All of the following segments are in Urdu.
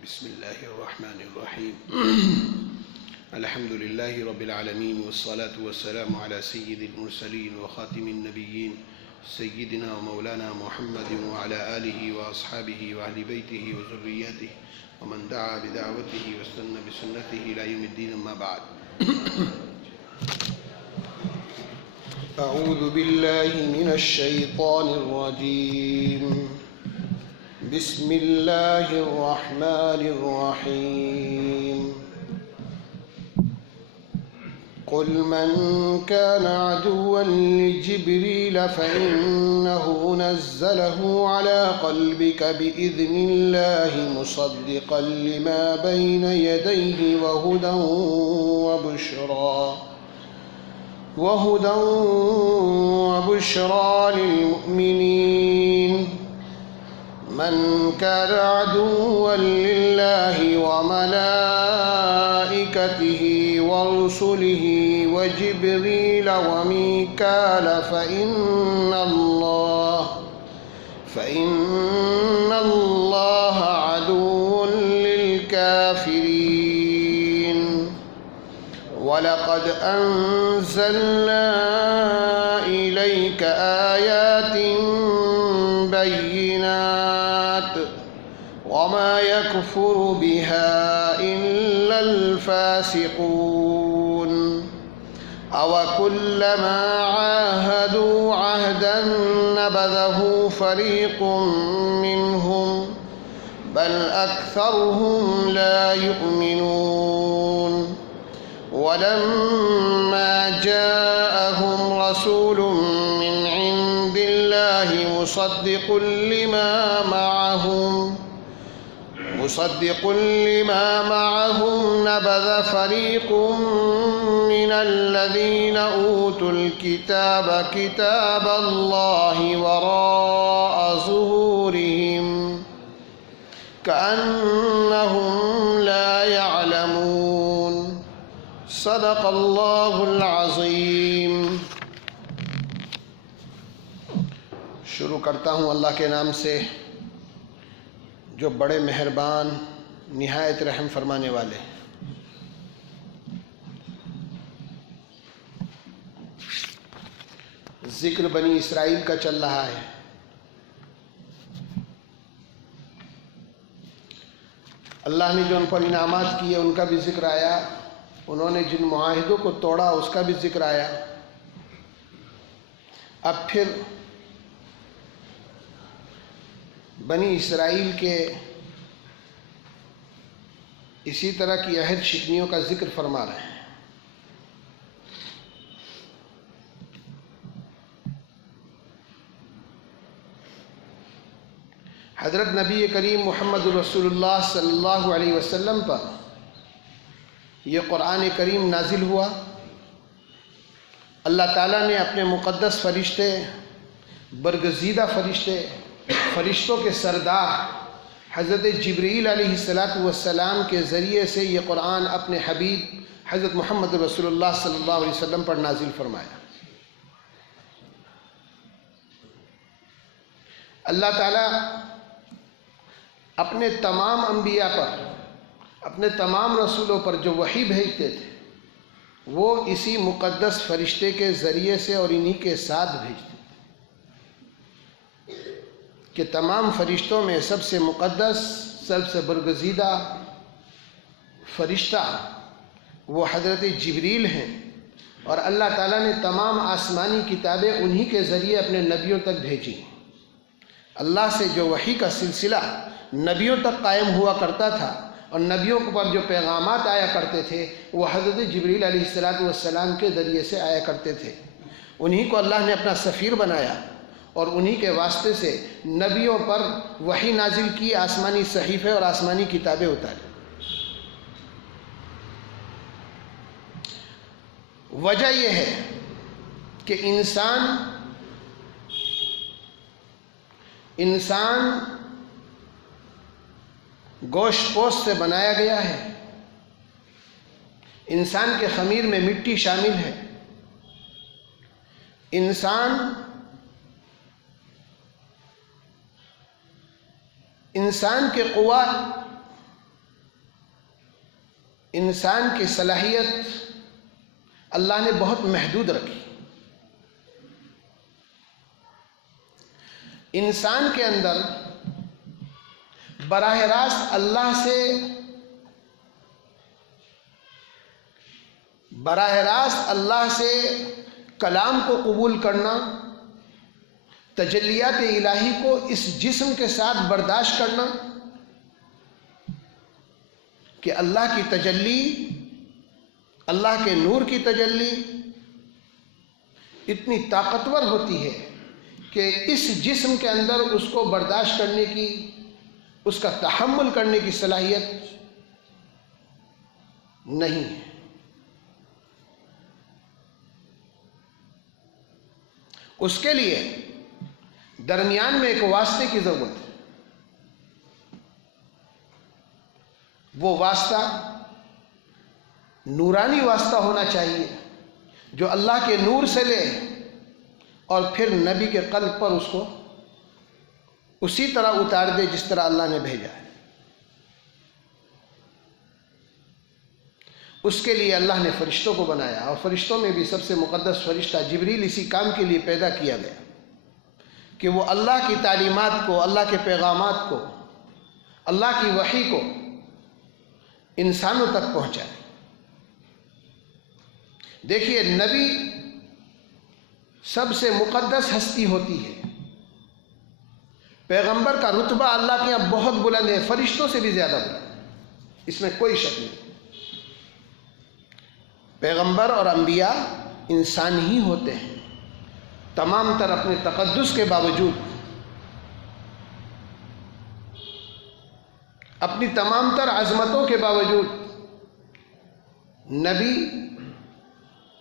بسم الله الرحمن الرحيم الحمد لله رب العالمين والصلاة والسلام على سيد المرسلين وخاتم النبيين سيدنا ومولانا محمد وعلى آله وأصحابه وأهل بيته وذرياته ومن دعا بدعوته واستنى بسنته إلى يوم الدين. أما بعد. أعوذ بالله من الشيطان الرجيم. بسم الله الرحمن الرحيم. قل من كان عدوا لجبريل فإنه نزله على قلبك بإذن الله مصدقا لما بين يديه وهدى وبشرى للمؤمنين. من كان عدوا لله وملائكته ورسله وجبريل وميكال فإن الله عدو للكافرين. ولقد أنزلنا إليك آيات بينات وما يكفر بها إلا الفاسقون. أوكلما عاهدوا عهدا نبذه فريق منهم بل أكثرهم لا يؤمنون. ولما جاءهم رسول من عند الله مصدق لما معهم نبذ فريق من الذين أوتوا الكتاب كتاب الله وراء ظهورهم كأنهم لا يعلمون. صدق اللہ العظیم. شروع کرتا ہوں اللہ کے نام سے جو بڑے مہربان نہایت رحم فرمانے والے. ذکر بنی اسرائیل کا چل رہا ہے. اللہ نے جو ان پر انعامات کیے ان کا بھی ذکر آیا. انہوں نے جن معاہدوں کو توڑا اس کا بھی ذکر آیا. اب پھر بنی اسرائیل کے اسی طرح کی عہد شکنیوں کا ذکر فرما رہے ہیں. حضرت نبی کریم محمد رسول اللہ صلی اللہ علیہ وسلم پر یہ قرآن کریم نازل ہوا. اللہ تعالیٰ نے اپنے مقدس فرشتے، برگزیدہ فرشتوں کے سردار حضرت جبرائیل علیہ السلام کے ذریعے سے یہ قرآن اپنے حبیب حضرت محمد رسول اللہ صلی اللہ علیہ وسلم پر نازل فرمایا. اللہ تعالیٰ اپنے تمام انبیاء پر، اپنے تمام رسولوں پر جو وحی بھیجتے تھے وہ اسی مقدس فرشتے کے ذریعے سے اور انہی کے ساتھ بھیجتے تھے کہ تمام فرشتوں میں سب سے مقدس، سب سے برگزیدہ فرشتہ وہ حضرت جبریل ہیں. اور اللہ تعالیٰ نے تمام آسمانی کتابیں انہی کے ذریعے اپنے نبیوں تک بھیجی. اللہ سے جو وحی کا سلسلہ نبیوں تک قائم ہوا کرتا تھا اور نبیوں پر جو پیغامات آیا کرتے تھے وہ حضرت جبرائیل علیہ السلام کے ذریعے سے آیا کرتے تھے. انہی کو اللہ نے اپنا سفیر بنایا اور انہی کے واسطے سے نبیوں پر وحی نازل کی، آسمانی صحیفے اور آسمانی کتابیں اتاری. وجہ یہ ہے کہ انسان گوشت پوست سے بنایا گیا ہے. انسان کے خمیر میں مٹی شامل ہے. انسان کے قوات انسان کی صلاحیت اللہ نے بہت محدود رکھی۔ انسان کے اندر براہ راست اللہ سے کلام کو قبول کرنا، تجلیات الہی کو اس جسم کے ساتھ برداشت کرنا کہ اللہ کی تجلی، اللہ کے نور کی تجلی اتنی طاقتور ہوتی ہے کہ اس جسم کے اندر اس کو برداشت کرنے کی، اس کا تحمل کرنے کی صلاحیت نہیں ہے۔ اس کے لیے درمیان میں ایک واسطے کی ضرورت ہے۔ وہ واسطہ نورانی واسطہ ہونا چاہیے جو اللہ کے نور سے لے اور پھر نبی کے قلب پر اس کو اسی طرح اتار دے جس طرح اللہ نے بھیجا ہے۔ اس کے لیے اللہ نے فرشتوں کو بنایا، اور فرشتوں میں بھی سب سے مقدس فرشتہ جبریل اسی کام کے لیے پیدا کیا گیا کہ وہ اللہ کی تعلیمات کو، اللہ کے پیغامات کو، اللہ کی وحی کو انسانوں تک پہنچائے۔ دیکھیے، نبی سب سے مقدس ہستی ہوتی ہے، پیغمبر کا رتبہ اللہ کے یہاں بہت بلند ہے، فرشتوں سے بھی زیادہ بلند، اس میں کوئی شک نہیں۔ پیغمبر اور انبیاء انسان ہی ہوتے ہیں، تمام تر اپنے تقدس کے باوجود، اپنی تمام تر عظمتوں کے باوجود نبی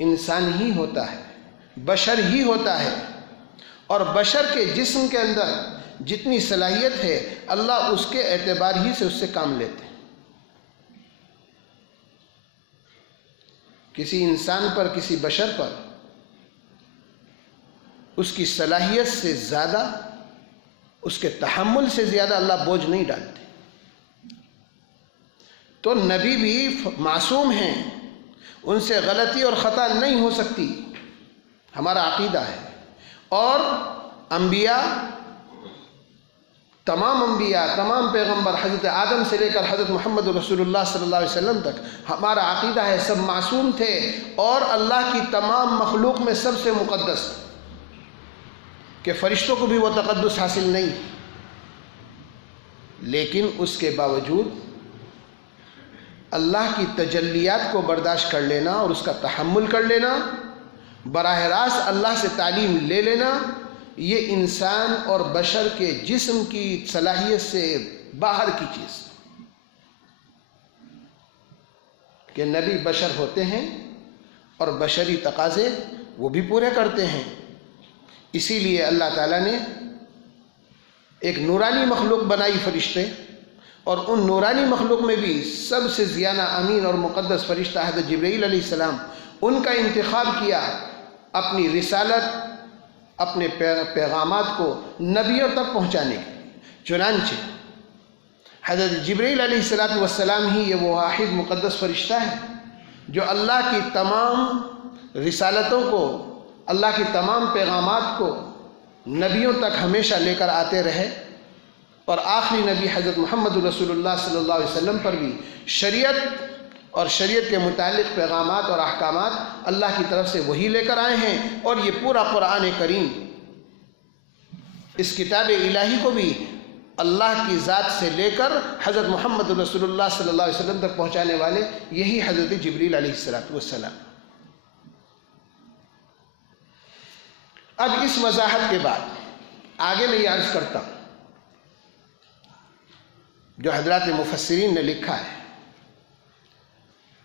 انسان ہی ہوتا ہے، بشر ہی ہوتا ہے، اور بشر کے جسم کے اندر جتنی صلاحیت ہے اللہ اس کے اعتبار ہی سے اس سے کام لیتے ہیں۔ کسی انسان پر، کسی بشر پر اس کی صلاحیت سے زیادہ، اس کے تحمل سے زیادہ اللہ بوجھ نہیں ڈالتے۔ تو نبی بھی معصوم ہیں، ان سے غلطی اور خطا نہیں ہو سکتی، ہمارا عقیدہ ہے۔ اور انبیاء، تمام انبیاء، تمام پیغمبر، حضرت آدم سے لے کر حضرت محمد رسول اللہ صلی اللہ علیہ وسلم تک، ہمارا عقیدہ ہے سب معصوم تھے اور اللہ کی تمام مخلوق میں سب سے مقدس، کہ فرشتوں کو بھی وہ تقدس حاصل نہیں، لیکن اس کے باوجود اللہ کی تجلیات کو برداشت کر لینا اور اس کا تحمل کر لینا، براہ راست اللہ سے تعلیم لے لینا، یہ انسان اور بشر کے جسم کی صلاحیت سے باہر کی چیز، کہ نبی بشر ہوتے ہیں اور بشری تقاضے وہ بھی پورے کرتے ہیں۔ اسی لیے اللہ تعالیٰ نے ایک نورانی مخلوق بنائی، فرشتے، اور ان نورانی مخلوق میں بھی سب سے زیادہ امین اور مقدس فرشتہ حضرت جبرائیل علیہ السلام، ان کا انتخاب کیا اپنی رسالت، اپنے پیغامات کو نبیوں تک پہنچانے کے۔ چنانچہ حضرت جبرائیل علیہ السلام ہی یہ وہ واحد مقدس فرشتہ ہے جو اللہ کی تمام رسالتوں کو، اللہ کی تمام پیغامات کو نبیوں تک ہمیشہ لے کر آتے رہے، اور آخری نبی حضرت محمد رسول اللہ صلی اللہ علیہ وسلم پر بھی شریعت اور شریعت کے متعلق پیغامات اور احکامات اللہ کی طرف سے وہی لے کر آئے ہیں۔ اور یہ پورا قرآن کریم، اس کتاب الہی کو بھی اللہ کی ذات سے لے کر حضرت محمد رسول اللہ صلی اللہ علیہ وسلم تک پہنچانے والے یہی حضرت جبریل علیہ السلام۔ اب اس وضاحت کے بعد آگے میں یہ عرض کرتا ہوں جو حضرات مفسرین نے لکھا ہے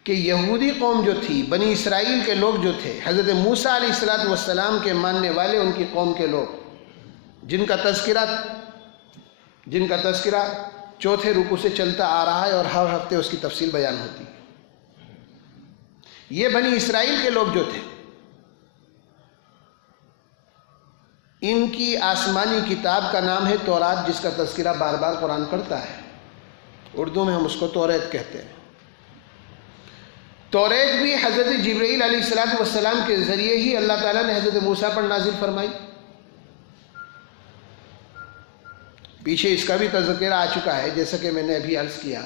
کہ یہودی قوم جو تھی، بنی اسرائیل کے لوگ جو تھے، حضرت موسیٰ علیہ السلام کے ماننے والے، ان کی قوم کے لوگ، جن کا تذکرہ چوتھے رکوع سے چلتا آ رہا ہے اور ہر ہفتے اس کی تفصیل بیان ہوتی ہے۔ یہ بنی اسرائیل کے لوگ جو تھے، ان کی آسمانی کتاب کا نام ہے تورات، جس کا تذکرہ بار بار قرآن کرتا ہے، اردو میں ہم اس کو توریت کہتے ہیں۔ توریت بھی حضرت جبرائیل علیہ السلام کے ذریعے ہی اللہ تعالیٰ نے حضرت موسیٰ پر نازل فرمائی۔ پیچھے اس کا بھی تذکرہ آ چکا ہے، جیسا کہ میں نے ابھی عرض کیا،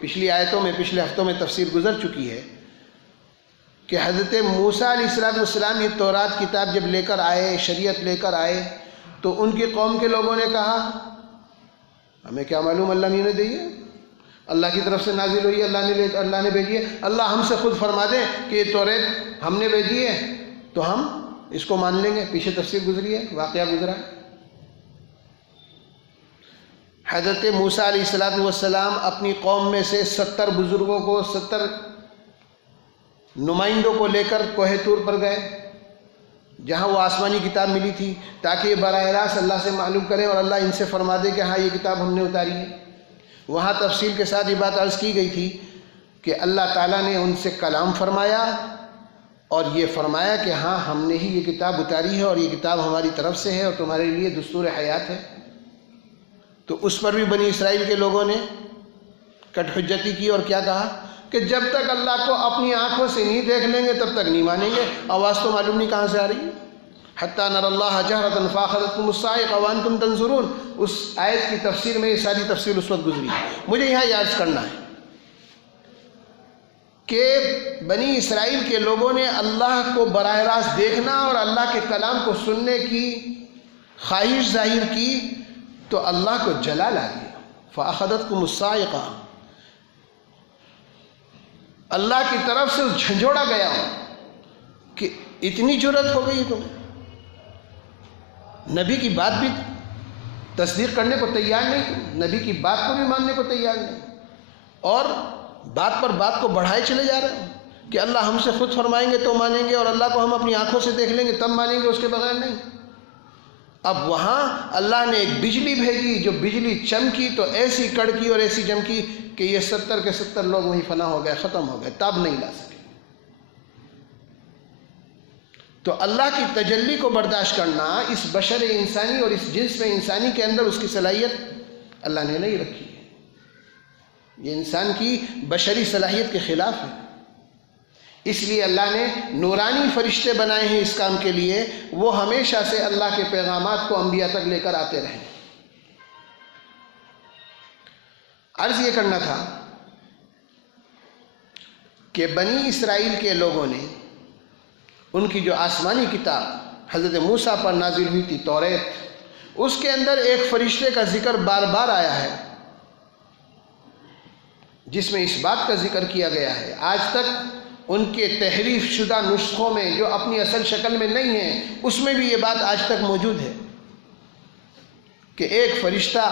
پچھلی آیتوں میں پچھلے ہفتوں میں تفسیر گزر چکی ہے کہ حضرت موسیٰ علیہ السلام یہ تورات کتاب جب لے کر آئے، شریعت لے کر آئے، تو ان کی قوم کے لوگوں نے کہا ہمیں کیا معلوم اللہ نے دی ہے، اللہ کی طرف سے نازل ہوئی ہے، اللہ نے بھیجی ہے، اللہ ہم سے خود فرما دیں کہ یہ توریت ہم نے بھیجی ہے تو ہم اس کو مان لیں گے۔ پیچھے تفسیر گزری ہے، واقعہ گزرا ہے۔ حضرت موسیٰ علیہ السلام اپنی قوم میں سے 70 بزرگوں کو، 70 نمائندوں کو لے کر کوہ طور پر گئے، جہاں وہ آسمانی کتاب ملی تھی، تاکہ یہ براہ راست اللہ سے معلوم کریں اور اللہ ان سے فرما دے کہ ہاں یہ کتاب ہم نے اتاری ہے۔ وہاں تفصیل کے ساتھ یہ بات عرض کی گئی تھی کہ اللہ تعالیٰ نے ان سے کلام فرمایا اور یہ فرمایا کہ ہاں ہم نے ہی یہ کتاب اتاری ہے اور یہ کتاب ہماری طرف سے ہے اور تمہارے لیے دستور حیات ہے۔ تو اس پر بھی بنی اسرائیل کے لوگوں نے کٹ حجتی کی اور کیا کہا کہ جب تک اللہ کو اپنی آنکھوں سے نہیں دیکھ لیں گے تب تک نہیں مانیں گے۔ آواز تو معلوم نہیں کہاں سے آ رہی ہے، حتیٰ نر اللہ جہرۃ فاخذتکم الصاعقہ وانتم تنظرون، اس آیت کی تفسیر میں یہ ساری تفسیر اس وقت گزری۔ مجھے یہاں یاد کرنا ہے کہ بنی اسرائیل کے لوگوں نے اللہ کو براہ راست دیکھنا اور اللہ کے کلام کو سننے کی خواہش ظاہر کی تو اللہ کو جلال آ گیا، فاخذتکم الصاعقہ، اللہ کی طرف سے جھنجھوڑا گیا کہ اتنی جرت ہو گئی تمہیں، نبی کی بات بھی تصدیق کرنے کو تیار نہیں، نبی کی بات کو بھی ماننے کو تیار نہیں، اور بات پر بات کو بڑھائے چلے جا رہے ہیں کہ اللہ ہم سے خود فرمائیں گے تو مانیں گے اور اللہ کو ہم اپنی آنکھوں سے دیکھ لیں گے تب مانیں گے، اس کے بغیر نہیں۔ اب وہاں اللہ نے ایک بجلی بھیجی، جو بجلی چمکی تو ایسی کڑکی اور ایسی چمکی کہ یہ 70 کے 70 لوگ وہیں فنا ہو گئے، ختم ہو گئے، تاب نہیں لا سکے۔ تو اللہ کی تجلی کو برداشت کرنا اس بشر انسانی اور اس جنس میں انسانی کے اندر اس کی صلاحیت اللہ نے نہیں رکھی ہے، یہ انسان کی بشری صلاحیت کے خلاف ہے۔ اس لیے اللہ نے نورانی فرشتے بنائے ہیں اس کام کے لیے، وہ ہمیشہ سے اللہ کے پیغامات کو انبیاء تک لے کر آتے رہے۔ عرض یہ کرنا تھا کہ بنی اسرائیل کے لوگوں نے ان کی جو آسمانی کتاب حضرت موسیٰ پر نازل ہوئی تھی توریت، اس کے اندر ایک فرشتے کا ذکر بار بار آیا ہے، جس میں اس بات کا ذکر کیا گیا ہے آج تک ان کے تحریف شدہ نسخوں میں جو اپنی اصل شکل میں نہیں ہیں، اس میں بھی یہ بات آج تک موجود ہے کہ ایک فرشتہ